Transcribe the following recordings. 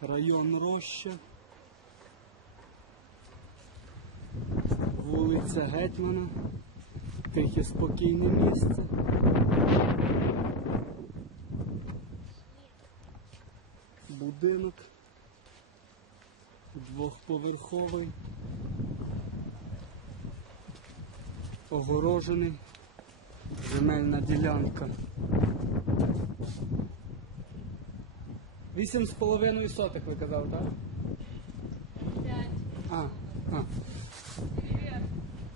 район Роща, вулиця Гетьмана, тихе спокійне місце. Будинок. Двохповерховий, огорожений, земельна ділянка. Вісім з половиною соток ви казав, так? П'ять. А, а.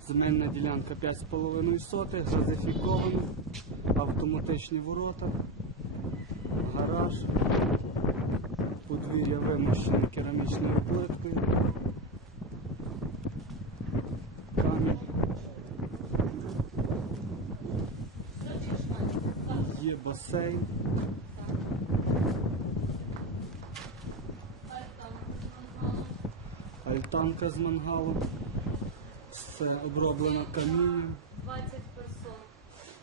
Земельна ділянка 5,5 сотих, газифікована, автоматичні ворота, гараж, подвір'я вимощене керамічною плиткою, камінь. Є басейн, альтанка з мангалом, все оброблено камінням. 20 персон.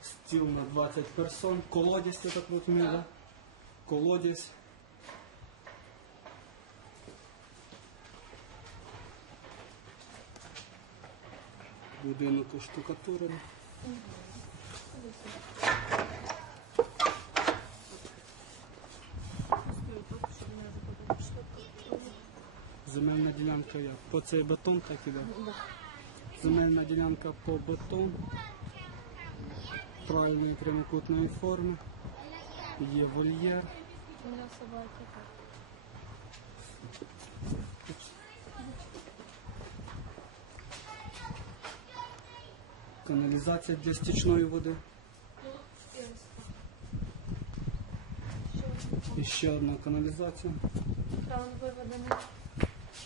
Стіл на 20 персон. Колодязь, я так розумію, да? Колодязь. Будинок оштукатурений. Земельна ділянка як? По цей бетон так іде? Земельна ділянка по бетон правильної прямокутної форми. Є вольєр. Собаки так. Каналізація для стічної води. І ще одна каналізація. Кран виведений.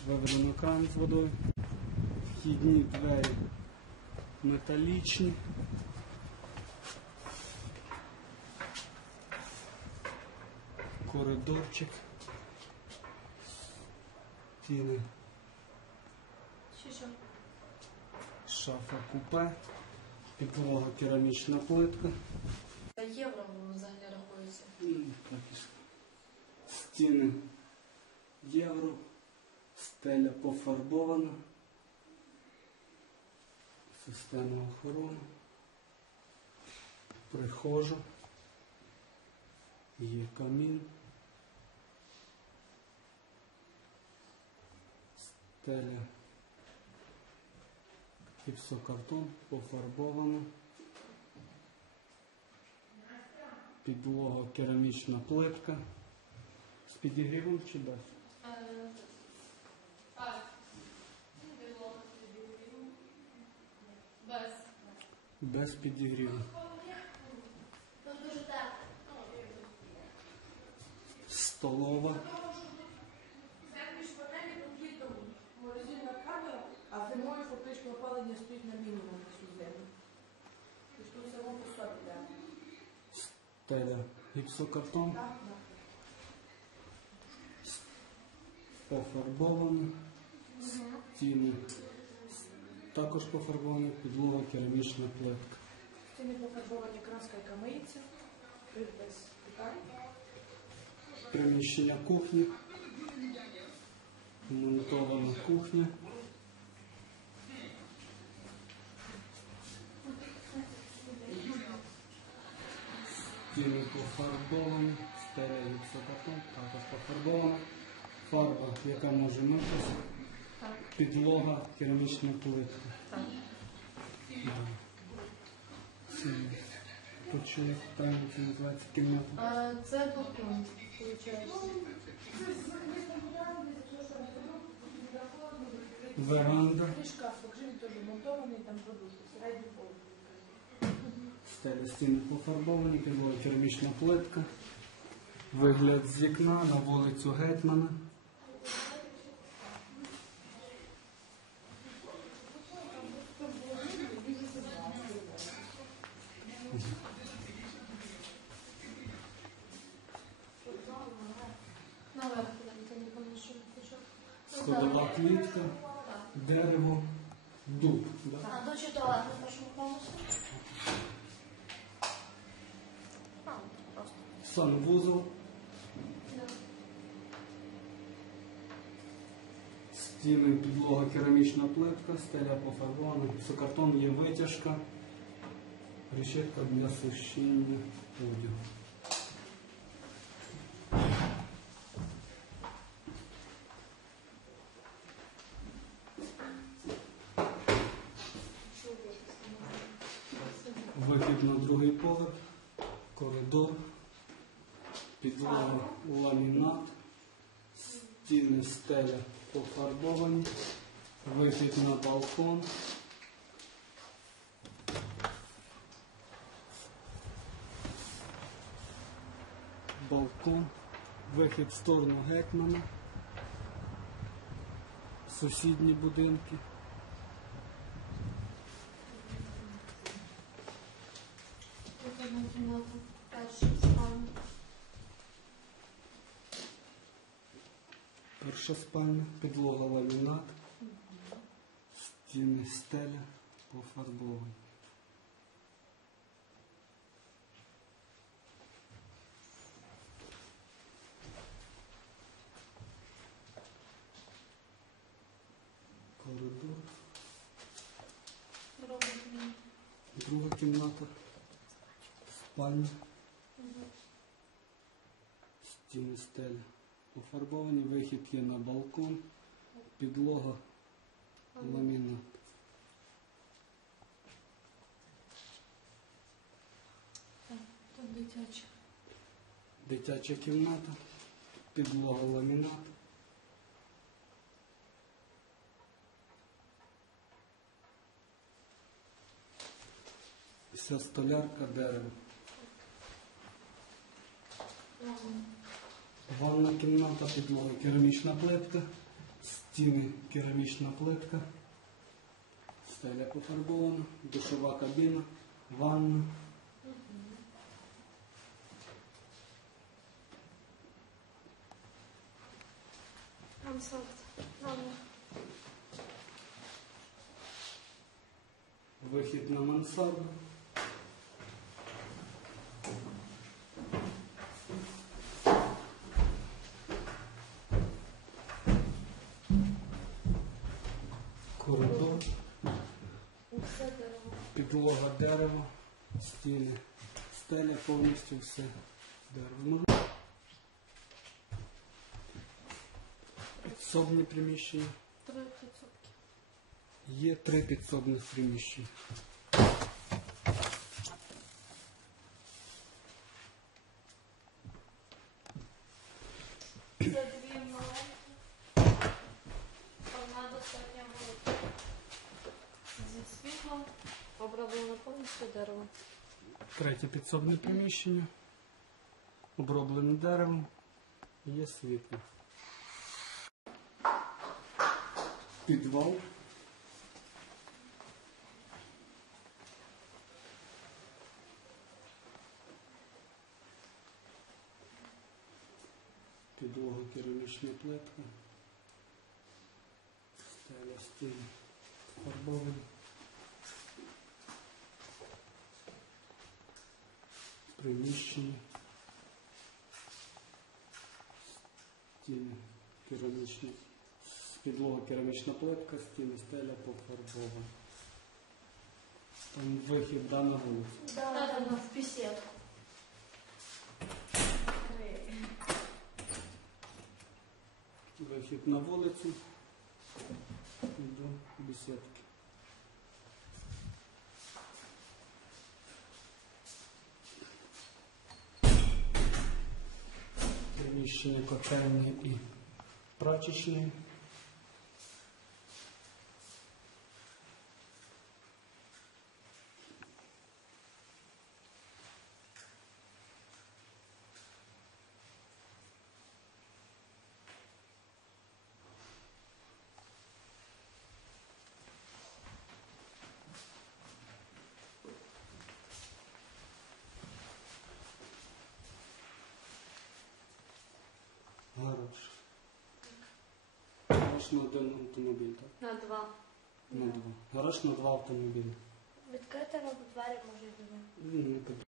Виведено кран з водою. Вхідні двері металічні. Коридорчик. Стіни, шафа купе, підлога керамічна плитка. За євро взагалі рахується. Стіни пофарбована, система охорони, прихожа, є камін, стеля гіпсокартон пофарбована. Підлога керамічна плитка. З підігрівом чи без? Е, Так. Білого підігріву. Без. Без підігріву. Столова. Морозильна камера, а зимою фактично опалення стоїть на мінімум на цю зиму. Тобто тут само по собі, так. Стеля гіпсокартон. Так, так. Пофарбована. Стіни також пофарбована. Підлога керамічна плитка. Стіни пофарбовані краска, яка миється, крит без питань. Приміщення кухні. Монтована кухня. Стіни пофарбовані, стеля гіпсокартон, також пофарбована. Фарба, яка може митися. Підлога, керамічна плитка. Ще є це називається кімната. А, це балкон, виходить. Веранда, І шкаф, також теж монтований, там продукти, середній пол. стеля стіни пофарбовані, підлога керамічна плитка. Вигляд з вікна на вулицю Гетьмана. Клітка, дерево, дуб. Да? А, до читала, не прошу повністю. А. Санвузол, Стіни, підлога, керамічна плитка, стеля пофарбована, цукартон є витяжка, решетка для сушіння одягу. Вихід на другий поверх, коридор, підлога, ламінат, стіни, стеля пофарбовані, вихід на балкон. Балкон, вихід в сторону гетьмана, сусідні будинки. Кімната. Перша спальня. Перша спальня, підлога ламінат, стіни стеля пофарбовані. Коридор, Друга кімната. Спальня, стіни стеля пофарбовані, вихід є на балкон, підлога ламінат. Тут дитяча. Дитяча кімната, підлога ламінат. Вся столярка дерево. Ванна. Ванна кімната, підлога, керамічна плитка, стіни керамічна плитка, стеля пофарбована, душова кабіна, ванна, Мансард. Ванна. вихід на мансарду. Підлога дерево, стіни, стеля повністю все дерево. Підсобне Підсобні приміщення. Три підсобки. Є три підсобних приміщення. Оброблено повністю дерево. Третє підсобне приміщення. Оброблене деревом. Є світло. Підвал. Підлога керамічна плитка. Стеля стіни фарбовані. приміщення. Стіни керамічні. Підлога керамічна плитка, стіни стеля пофарбована. Там вихід да, на вулицю. Да, да, в беседку. Вихід на вулицю і до бесідки. Приміщення котельні і прачечні. Гараж на один автомобіль, так? На два. На два. Гараж на два автомобілі. Відкрити на двері може бути. Ну,